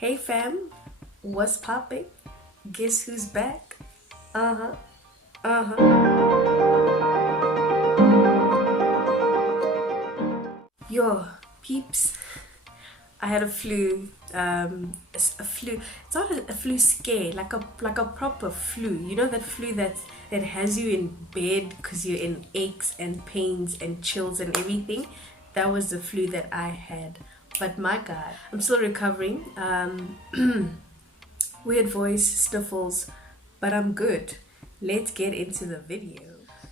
Hey fam, what's popping? Guess who's back? Uh-huh, Yo, peeps, I had a flu, a flu, it's not a flu scare, like a proper flu. You know that flu that has you in bed because you're in aches and pains and chills and everything? That was the flu that I had. But my God, I'm still recovering. Weird voice, sniffles, but I'm good. Let's get into the video.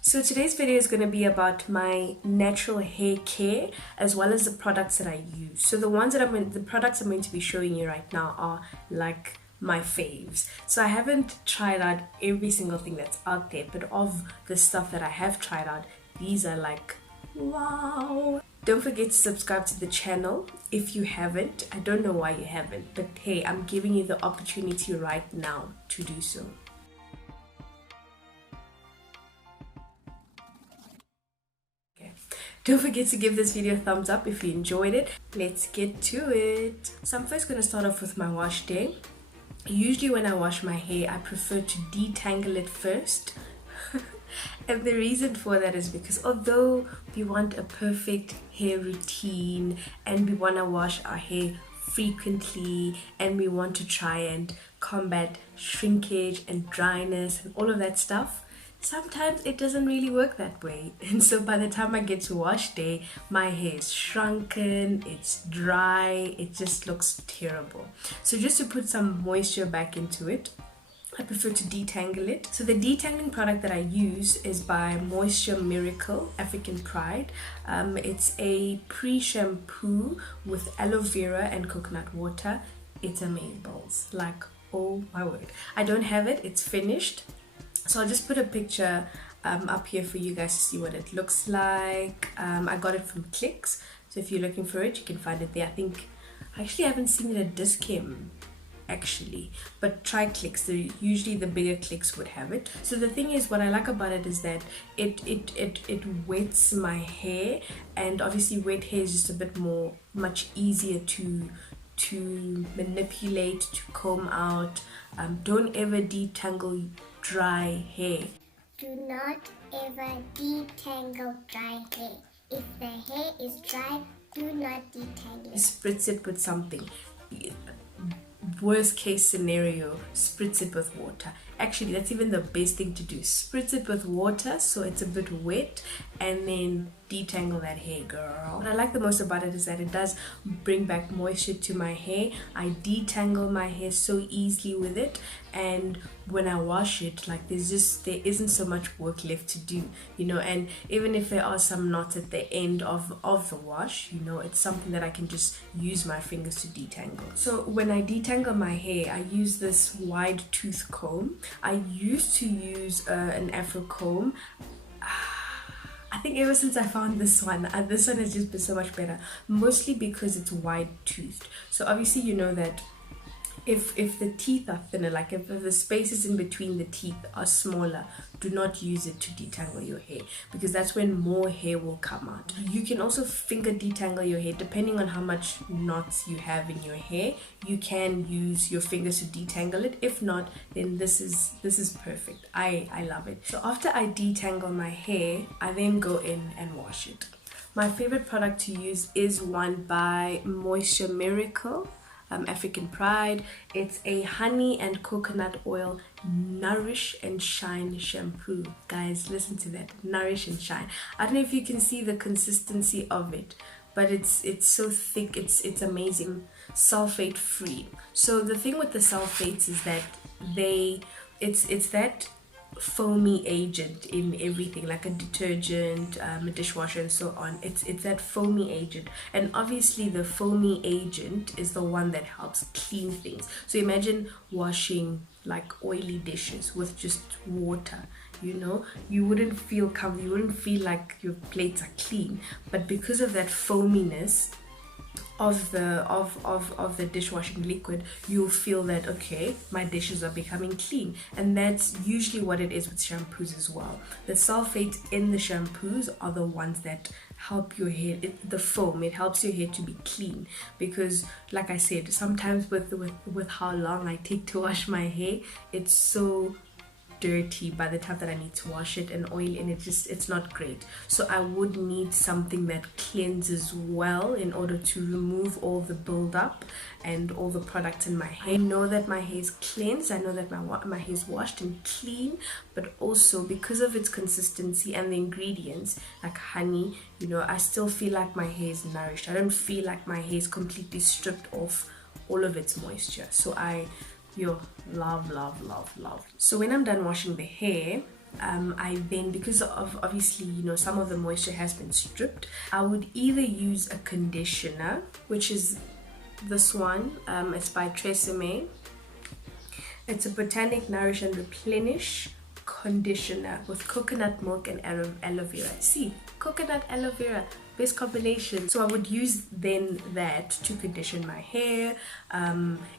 So today's video is going to be about my natural hair care as well as the products that I use. So the products I'm going to be showing you right now are like my faves. So I haven't tried out every single thing that's out there, but of the stuff that I have tried out, these are like, wow. Don't forget to subscribe to the channel if you haven't. I don't know why you haven't, but hey, I'm giving you the opportunity right now to do so. Okay. Don't forget to give this video a thumbs up if you enjoyed it. Let's get to it. So I'm first going to start off with my wash day. Usually when I wash my hair, I prefer to detangle it first. And the reason for that is because although we want a perfect hair routine and we want to wash our hair frequently and we want to try and combat shrinkage and dryness and all of that stuff, sometimes it doesn't really work that way. And so by the time I get to wash day, my hair is shrunken, it's dry, it just looks terrible. So just to put some moisture back into it, I prefer to detangle it. So the detangling product that I use is by Moisture Miracle African Pride. It's a pre-shampoo with aloe vera and coconut water. It's amazing, balls. Like, oh my word. I don't have it, it's finished. So I'll just put a picture up here for you guys to see what it looks like. I got it from Clicks. So if you're looking for it, you can find it there. I actually haven't seen it at Dischem actually, but try Clicks. Usually the bigger Clicks would have it. So the thing is, what I like about it is that it wets my hair, and obviously wet hair is just a bit much easier to manipulate, to comb out. Don't ever detangle dry hair. Do not ever detangle dry hair. If the hair is dry, do not detangle it. Spritz it with something. Worst case scenario, spritz it with water. Actually, that's even the best thing to do. Spritz it with water so it's a bit wet, and then detangle that hair, girl. What I like the most about it is that it does bring back moisture to my hair. I detangle my hair so easily with it, and when I wash it, like there isn't so much work left to do, you know. And even if there are some knots at the end of the wash, you know, it's something that I can just use my fingers to detangle. So when I detangle my hair, I use this wide tooth comb. I used to use an Afro comb. I think ever since I found this one has just been so much better, mostly because it's wide toothed. So obviously you know that if the teeth are thinner, like if the spaces in between the teeth are smaller, do not use it to detangle your hair, because that's when more hair will come out. You can also finger detangle your hair depending on how much knots you have in your hair. You can use your fingers to detangle it. If not, then this is perfect. I love it. So after I detangle my hair, I then go in and wash it. My favorite product to use is one by Moisture Miracle African Pride. It's a honey and coconut oil nourish and shine shampoo. Guys, listen to that, nourish and shine. I don't know if you can see the consistency of it, but it's so thick, it's amazing. Sulfate free. So the thing with the sulfates is that it's that foamy agent in everything, like a detergent, a dishwasher and so on. It's that foamy agent, and obviously the foamy agent is the one that helps clean things. So imagine washing like oily dishes with just water, you know, you wouldn't feel comfortable, you wouldn't feel like your plates are clean. But because of that foaminess, of the dishwashing liquid, you'll feel that, okay, my dishes are becoming clean. And that's usually what it is with shampoos as well. The sulfates in the shampoos are the ones that help your hair, the foam, it helps your hair to be clean. Because like I said, sometimes with how long I take to wash my hair, it's so dirty by the time that I need to wash it, and oil, and it's not great. So I would need something that cleanses well in order to remove all the buildup and all the products in my hair. I know that my hair is cleansed, I know that my hair is washed and clean, but also because of its consistency and the ingredients like honey, you know, I still feel like my hair is nourished. I don't feel like my hair is completely stripped of all of its moisture. So I love. So when I'm done washing the hair, I then, because of obviously, you know, some of the moisture has been stripped, I would either use a conditioner, which is this one. It's by Tresemme. It's a Botanic Nourish and Replenish conditioner with coconut milk and aloe vera. See, coconut aloe vera, best combination. So I would use then that to condition my hair.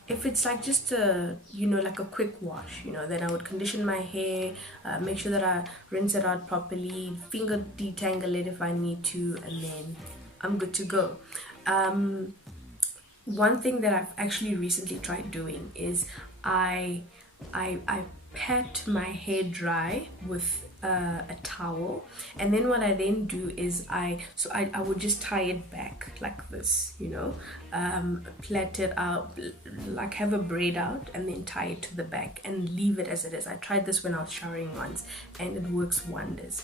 If it's like just a, you know, like a quick wash, you know, then I would condition my hair, make sure that I rinse it out properly, finger detangle it if I need to, and then I'm good to go. One thing that I've actually recently tried doing is I pat my hair dry with a towel, and then what I then do is I would just tie it back like this, you know, plait it out, like have a braid out, and then tie it to the back and leave it as it is. I tried this when I was showering once, and it works wonders.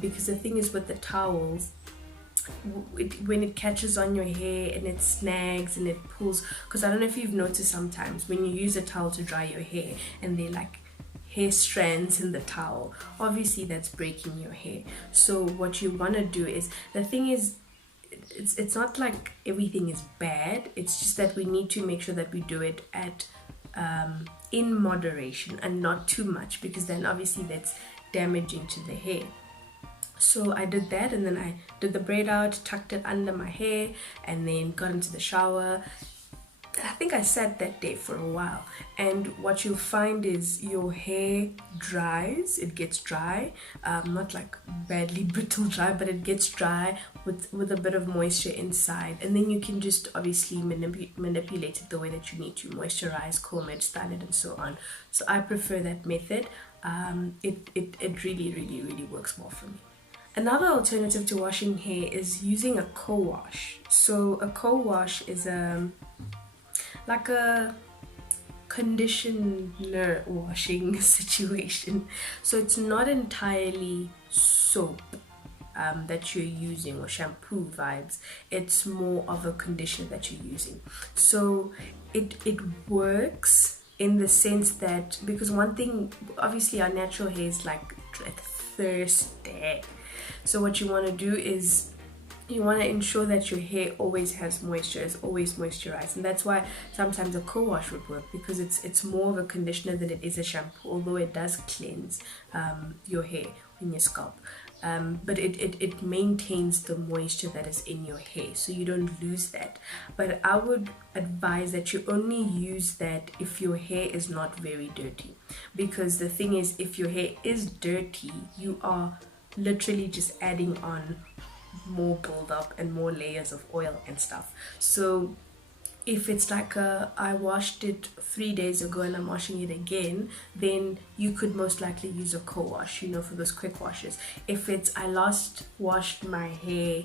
Because the thing is with the towels, when it catches on your hair and it snags and it pulls, because I don't know if you've noticed sometimes when you use a towel to dry your hair and they're like hair strands in the towel, obviously that's breaking your hair. So what you want to do is, the thing is, it's not like everything is bad, it's just that we need to make sure that we do it at in moderation and not too much, because then obviously that's damaging to the hair. So I did that, and then I did the braid out, tucked it under my hair, and then got into the shower. I think I sat that day for a while, and what you'll find is your hair dries, it gets dry, not like badly brittle dry, but it gets dry with a bit of moisture inside, and then you can just obviously manipulate it the way that you need to, moisturize, comb it, style it, and so on. So I prefer that method. It really works more for me. Another alternative to washing hair is using a co-wash. So a co-wash is like a conditioner washing situation. So it's not entirely soap that you're using or shampoo vibes. It's more of a conditioner that you're using. So it works in the sense that, because one thing, obviously our natural hair is like thirsty. So what you want to do is you want to ensure that your hair always has moisture, is always moisturized, and that's why sometimes a co-wash would work, because it's more of a conditioner than it is a shampoo, although it does cleanse your hair in your scalp. But it maintains the moisture that is in your hair, so you don't lose that. But I would advise that you only use that if your hair is not very dirty, because the thing is, if your hair is dirty, you are literally just adding on more buildup and more layers of oil and stuff. So if it's like I washed it 3 days ago and I'm washing it again, then you could most likely use a co-wash, you know, for those quick washes. If it's I last washed my hair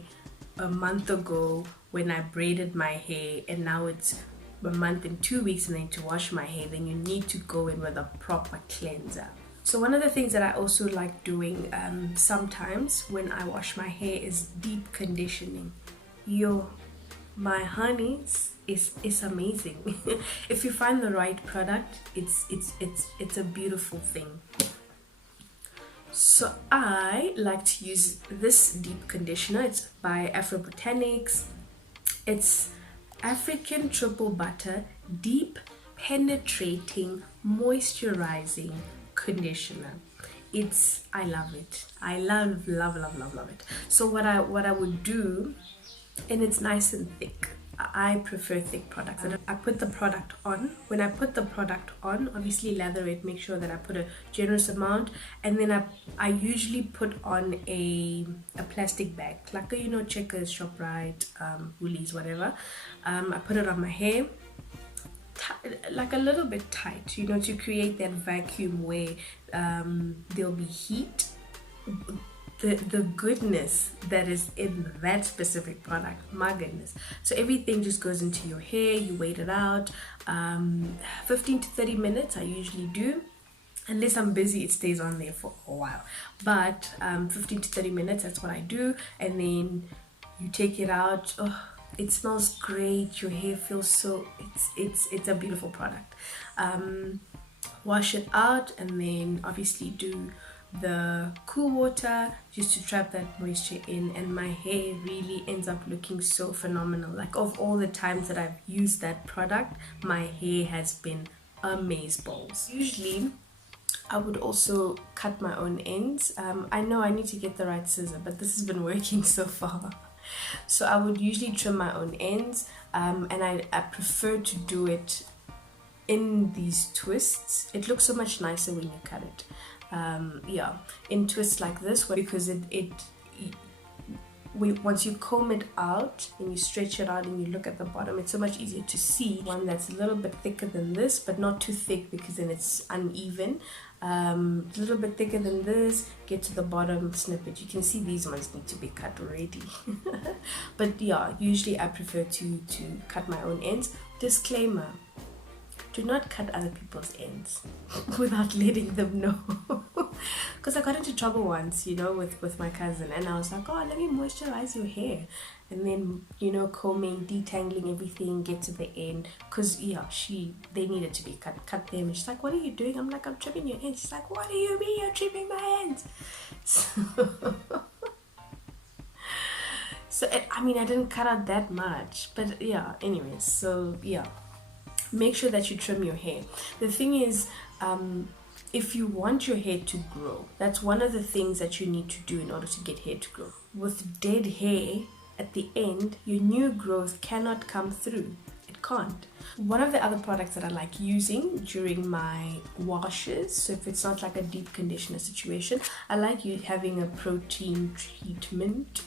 a month ago when I braided my hair, and now it's a month and 2 weeks and I need to wash my hair, then you need to go in with a proper cleanser. So one of the things that I also like doing sometimes when I wash my hair is deep conditioning. My honeys is amazing. If you find the right product, it's a beautiful thing. So I like to use this deep conditioner. It's by Afro Botanics. It's African Triple Butter Deep Penetrating Moisturizing Conditioner. I love it. I love it. So what I would do, and it's nice and thick, I prefer thick products. I put the product on. When I put the product on, obviously lather it, make sure that I put a generous amount, and then I usually put on a plastic bag, like a, you know, Checkers, ShopRite, Woolies, whatever. I put it on my hair, like a little bit tight, you know, to create that vacuum where there'll be heat. The goodness that is in that specific product, my goodness. So everything just goes into your hair, you wait it out, 15 to 30 minutes I usually do. Unless I'm busy, it stays on there for a while, but 15 to 30 minutes, that's what I do. And then you take it out. Oh, it smells great, your hair feels so, it's a beautiful product. Wash it out, and then obviously do the cool water just to trap that moisture in, and my hair really ends up looking so phenomenal. Like, of all the times that I've used that product, my hair has been amazeballs. Usually I would also cut my own ends. I know I need to get the right scissor, but this has been working so far. So I would usually trim my own ends, and I prefer to do it in these twists. It looks so much nicer when you cut it. Yeah, in twists like this, because once you comb it out and you stretch it out and you look at the bottom, it's so much easier to see one that's a little bit thicker than this, but not too thick because then it's uneven. A little bit thicker than this, get to the bottom, snip it. You can see these ones need to be cut already. But yeah, usually I prefer to cut my own ends. Disclaimer: do not cut other people's ends without letting them know. Because I got into trouble once, you know, with my cousin, and I was like, oh, let me moisturize your hair. And then, you know, combing, detangling everything, get to the end. Because, yeah, they needed to be cut them. And she's like, what are you doing? I'm like, I'm trimming your ends. She's like, what do you mean you're trimming my ends? So I mean, I didn't cut out that much. But, yeah, anyways, so, yeah. Make sure that you trim your hair. The thing is, if you want your hair to grow, that's one of the things that you need to do in order to get hair to grow. With dead hair at the end, your new growth cannot come through. It can't. One of the other products that I like using during my washes, so if it's not like a deep conditioner situation, I like having a protein treatment.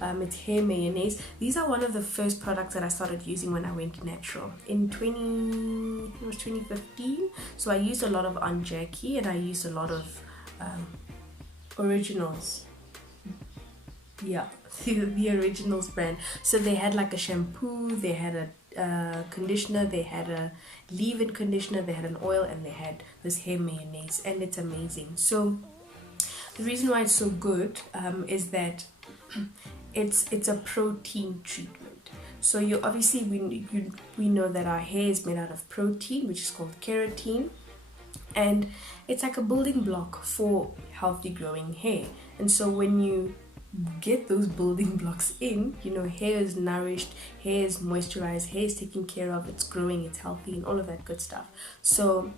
It's hair mayonnaise. These are one of the first products that I started using when I went natural in 2015. So I used a lot of Aunt Jackie, and I used a lot of originals. Yeah, the originals brand. So they had like a shampoo, they had a conditioner, they had a leave-in conditioner, they had an oil, and they had this hair mayonnaise, and it's amazing. So the reason why it's so good is that it's a protein treatment. So you obviously, we know that our hair is made out of protein, which is called keratin, and it's like a building block for healthy growing hair. And so when you get those building blocks in, you know, hair is nourished, hair is moisturized, hair is taken care of, it's growing, it's healthy, and all of that good stuff. So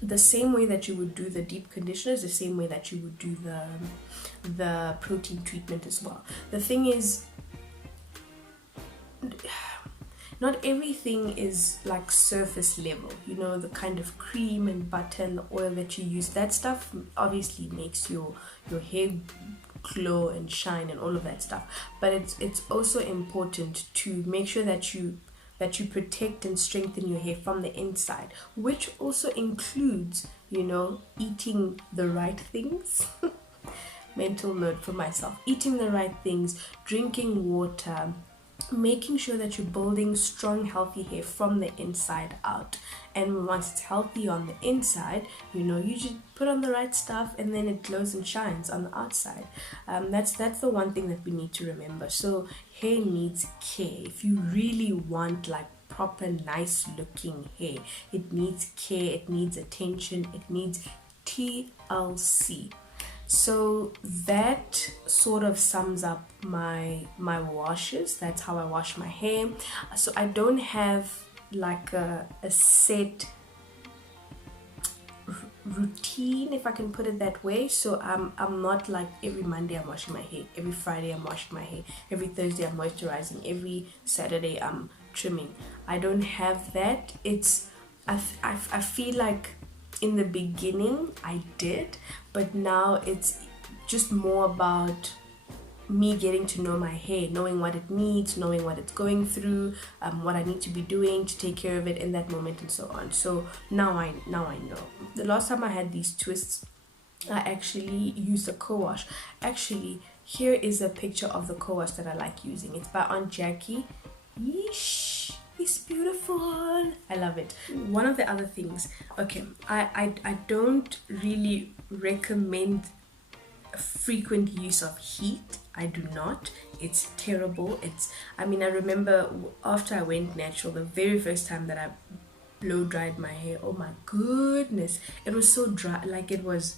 the same way that you would do the deep conditioner is the same way that you would do the protein treatment as well. The thing is, not everything is like surface level, you know, the kind of cream and butter and the oil that you use, that stuff obviously makes your hair glow and shine and all of that stuff. But it's also important to make sure that you protect and strengthen your hair from the inside, which also includes, you know, eating the right things. Mental note for myself: eating the right things, drinking water, making sure that you're building strong, healthy hair from the inside out. And once it's healthy on the inside, you know, you just put on the right stuff, and then it glows and shines on the outside. That's the one thing that we need to remember. So hair needs care. If you really want like proper, nice looking hair, it needs care, it needs attention, it needs TLC. So that sort of sums up my washes. That's how I wash my hair. So I don't have like a set routine, if I can put it that way. So I'm not like every Monday I'm washing my hair, every Friday I'm washing my hair, every Thursday I'm moisturizing, every Saturday I'm trimming. I don't have that. It's I feel like in the beginning I did, but now it's just more about me getting to know my hair, knowing what it needs, knowing what it's going through, what I need to be doing to take care of it in that moment, and so on. So now I know. The last time I had these twists, I actually used a co-wash. Actually, here is a picture of the co-wash that I like using. It's by Aunt Jackie. Yeesh, it's beautiful. I love it. One of the other things, okay, I don't really recommend frequent use of heat. I do not. It's terrible. I remember after I went natural, the very first time that I blow dried my hair, oh my goodness, it was so dry. Like it was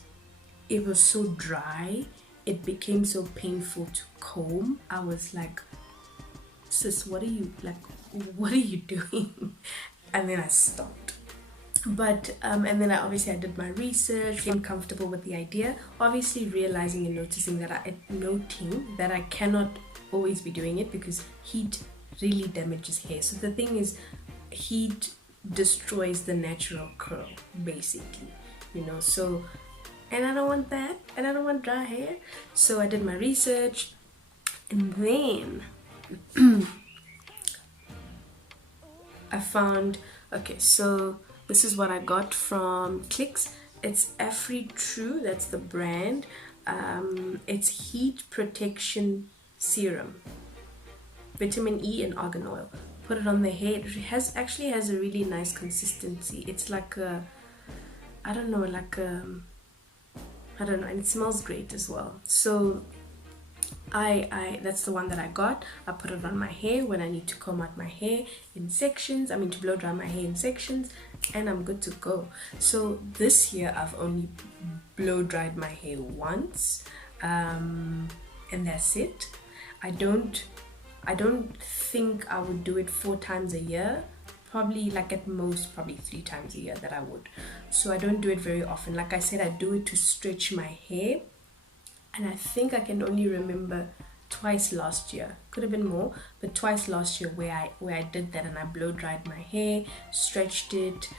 so dry, it became so painful to comb. I was like, sis, what are you doing? And then I stopped. But and then I did my research, became comfortable with the idea, obviously realizing and noting that I cannot always be doing it because heat really damages hair. So the thing is, heat destroys the natural curl, basically, so, and I don't want that, and I don't want dry hair. So I did my research, and then I found, okay, so this is what I got from Clicks. It's Afri True, that's the brand. It's heat protection serum, vitamin E and argan oil. Put it on the hair. It actually has a really nice consistency. It's like I don't know, and it smells great as well. So that's the one that I got. I put it on my hair when I need to comb out my hair in sections. To blow dry my hair in sections, and I'm good to go. So this year I've only blow dried my hair once, and that's it. I don't think I would do it 4 times a year. Probably, like at most, probably 3 times a year that I would. So I don't do it very often. Like I said, I do it to stretch my hair. And I think I can only remember twice last year, could have been more, but twice last year where I did that, and I blow dried my hair, stretched it.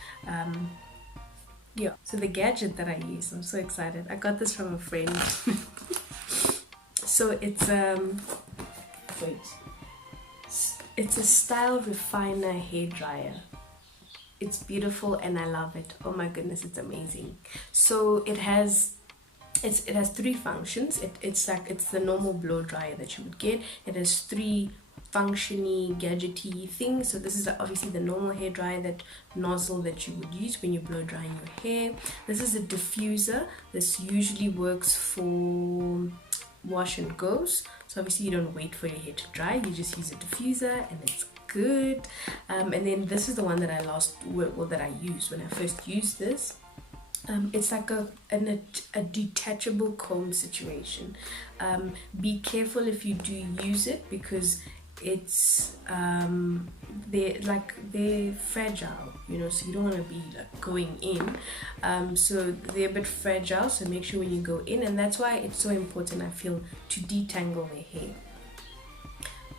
Yeah, so the gadget that I use, I'm so excited. I got this from a friend. So it's it's a Style Refiner hair dryer. It's beautiful and I love it. Oh my goodness, it's amazing. So it has 3 functions. It's the normal blow dryer that you would get. It has 3 functiony, gadgety things. So this is obviously the normal hair dryer, that nozzle that you would use when you're blow drying your hair. This is a diffuser. This usually works for wash and goes. So obviously you don't wait for your hair to dry. You just use a diffuser and it's good. And then this is the one that that I used when I first used this. It's like a detachable comb situation. Be careful if you do use it, because it's they're fragile, so you don't want to be like going in. So they're a bit fragile, so make sure when you go in, and that's why it's so important, I feel, to detangle the hair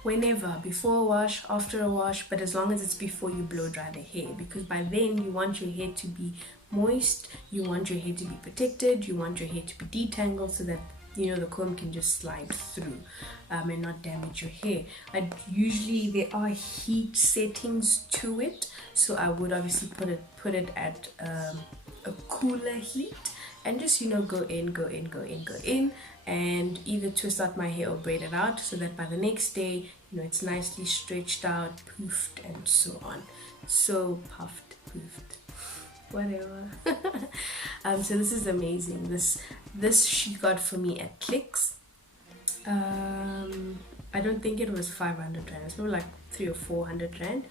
whenever, before a wash, after a wash, but as long as it's before you blow dry the hair, because by then you want your hair to be moist, you want your hair to be protected, you want your hair to be detangled, so that the comb can just slide through and not damage your hair. Usually there are heat settings to it, so I would obviously put it at a cooler heat, and just go in, and either twist out my hair or braid it out, so that by the next day it's nicely stretched out, poofed, and so on. So puffed, poofed, whatever. So this is amazing. This she got for me at Clicks. I don't think it was 500 rand. It's probably like 300 or 400 rand,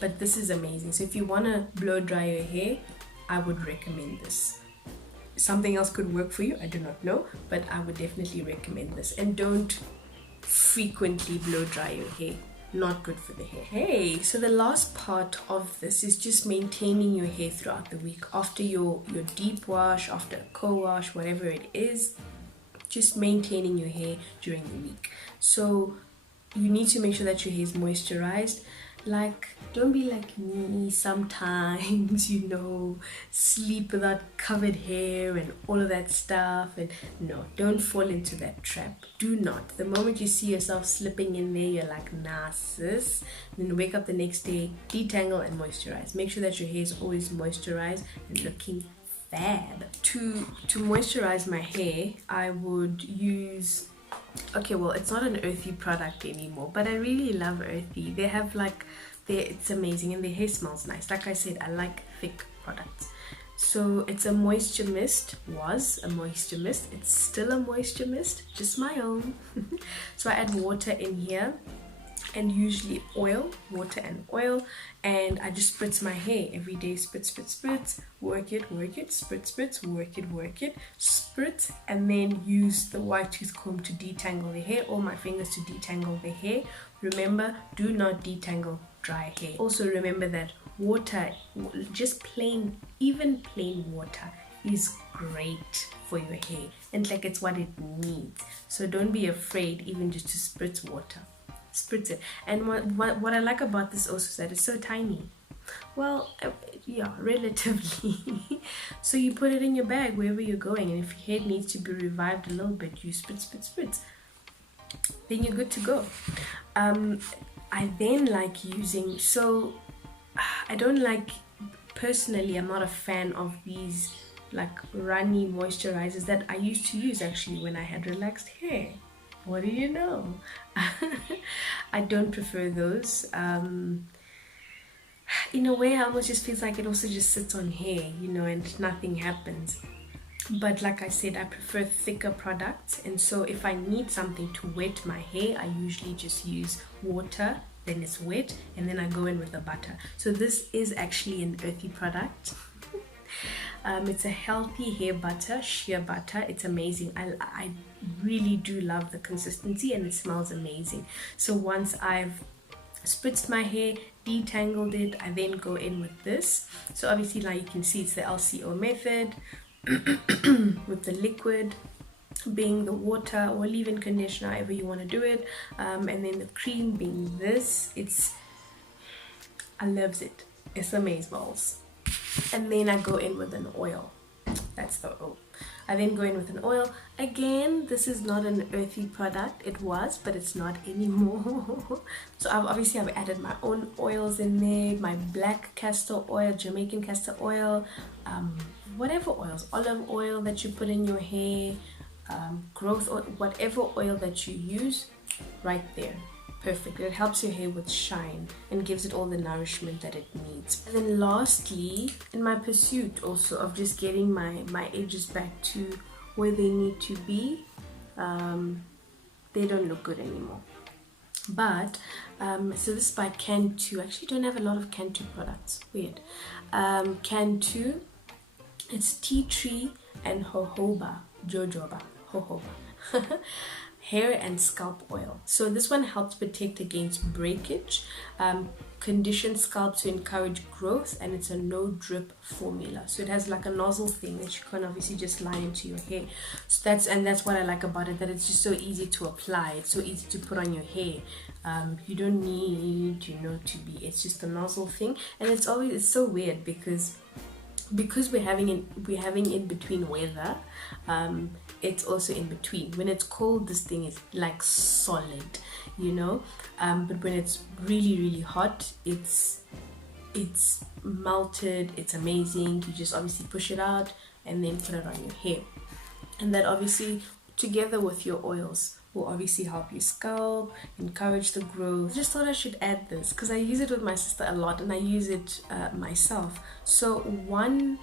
but this is amazing. So if you want to blow dry your hair, I would recommend this. Something else could work for you, I do not know, but I would definitely recommend this. And don't frequently blow dry your hair. not good for the hair. Hey, so the last part of this is just maintaining your hair throughout the week. After your deep wash, after a co-wash, whatever it is, just maintaining your hair during the week. So you need to make sure that your hair is moisturized. Like, don't be like me sometimes, you know, sleep without covered hair and all of that stuff. And no, don't fall into that trap. Do not. The moment you see yourself slipping in there, you're like, nah, sis. Then wake up the next day, detangle and moisturize. Make sure that your hair is always moisturized and looking fab. To moisturize my hair, I would use, okay, well, it's not an earthy product anymore, but I really love earthy. They have like, it's amazing, and their hair smells nice. Like I said, I like thick products. So it's a moisture mist. Was a moisture mist. It's still a moisture mist, just my own. So I add water in here, and usually oil, water and oil, and I just spritz my hair every day. Spritz, spritz, spritz, work it, spritz, spritz, work it, spritz, and then use the white tooth comb to detangle the hair, or my fingers to detangle the hair. Remember, do not detangle dry hair. Also remember that water, just plain, even plain water is great for your hair, and like it's what it needs. So don't be afraid even just to spritz water. Spritz it. And what I like about this also is that it's so tiny. Well, yeah, relatively. So you put it in your bag wherever you're going, and if your hair needs to be revived a little bit, you spritz, spritz, spritz. Then you're good to go. I then like using, so I don't like, personally, I'm not a fan of these like runny moisturizers that I used to use actually when I had relaxed hair. What do you know? I don't prefer those. In a way, I almost just feels like it also just sits on hair, you know, and nothing happens. But like I said, I prefer thicker products, and so if I need something to wet my hair, I usually just use water, then it's wet, and then I go in with the butter. So this is actually an earthy product. It's a healthy hair butter, sheer butter. It's amazing. I really do love the consistency, and it smells amazing. So once I've spritzed my hair, detangled it, I then go in with this. So obviously now you can see it's the LCO method with the liquid being the water or leave-in conditioner, however you want to do it, and then the cream being this. I loves it. It's amazeballs. And then I go in with an oil. That's the oil. I then go in with an oil. Again, this is not an earthy product. It was, but it's not anymore. So I've added my own oils in there, my black castor oil, Jamaican castor oil, whatever oils, olive oil that you put in your hair, growth oil, whatever oil that you use, right there. Perfect. It helps your hair with shine and gives it all the nourishment that it needs. And then lastly, in my pursuit also of just getting my edges back to where they need to be, they don't look good anymore. But so this is by Cantu. I actually don't have a lot of Cantu products. Weird. Cantu, it's tea tree and jojoba, hair and scalp oil. So this one helps protect against breakage, condition scalp to encourage growth, and it's a no drip formula. So it has like a nozzle thing that you can obviously just line into your hair. So that's what I like about it, that it's just so easy to apply. It's so easy to put on your hair. You don't need, it's just a nozzle thing. And it's so weird because we're having in between weather, it's also in between. When it's cold, this thing is like solid, but when it's really, really hot, it's melted. It's amazing. You just obviously push it out and then put it on your hair, and that obviously together with your oils will obviously help your scalp, encourage the growth. I just thought I should add this because I use it with my sister a lot, and I use it myself. So one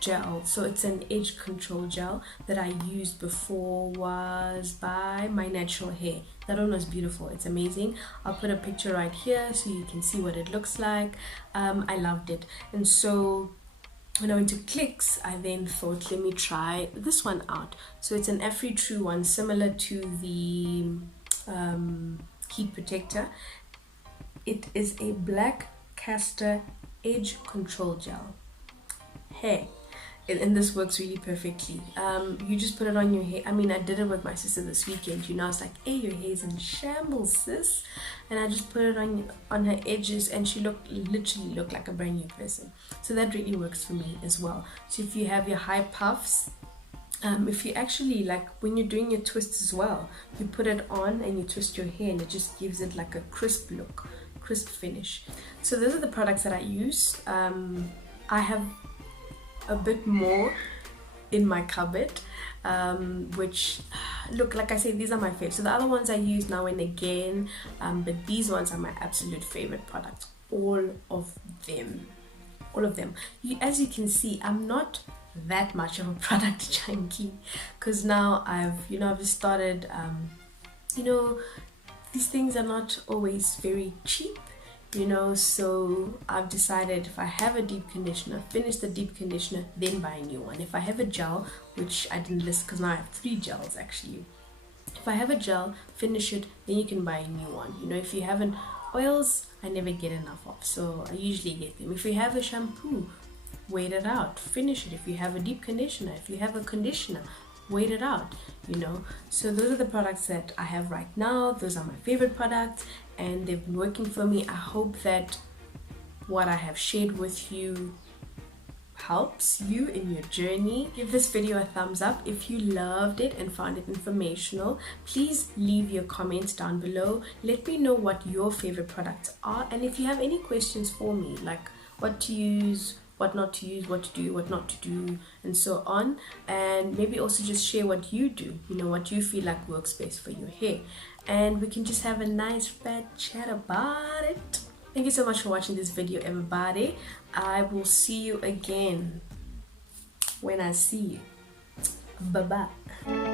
gel, so it's an edge control gel that I used before, was by My Natural Hair. That one was beautiful. It's amazing. I'll put a picture right here so you can see what it looks like. I loved it. And so when I went to Clicks, I then thought, let me try this one out. So it's an AfriTrue one, similar to the heat protector. It is a black castor edge control gel. Hey, and this works really perfectly. You just put it on your hair. I mean, I did it with my sister this weekend. You know, I was like, hey, your hair's in shambles, sis. And I just put it on her edges, and she literally looked like a brand new person. So that really works for me as well. So if you have your high puffs, if you actually, like when you're doing your twists as well, you put it on and you twist your hair, and it just gives it like a crisp look, crisp finish. So those are the products that I use. I have a bit more in my cupboard, which look, like I said, these are my favorite. So the other ones I use now and again, but these ones are my absolute favorite products. All of them. As you can see, I'm not that much of a product junkie, because now I've just started, these things are not always very cheap, so I've decided if I have a deep conditioner, finish the deep conditioner, then buy a new one. If I have a gel, which I didn't list because now I have 3 gels actually, if I have a gel, finish it, then you can buy a new one. If you haven't, oils I never get enough of, so I usually get them. If you have a shampoo, wait it out, finish it. If you have a deep conditioner, if you have a conditioner, wait it out. So those are the products that I have right now. Those are my favorite products, and they've been working for me. I hope that what I have shared with you helps you in your journey. Give this video a thumbs up if you loved it and found it informational. Please leave your comments down below. Let me know what your favorite products are, and if you have any questions for me, like what to use, what not to use, what to do, what not to do, and so on. And maybe also just share what you do, what you feel like works best for your hair, and we can just have a nice fat chat about it. Thank you so much for watching this video, everybody. I will see you again when I see you. Bye bye.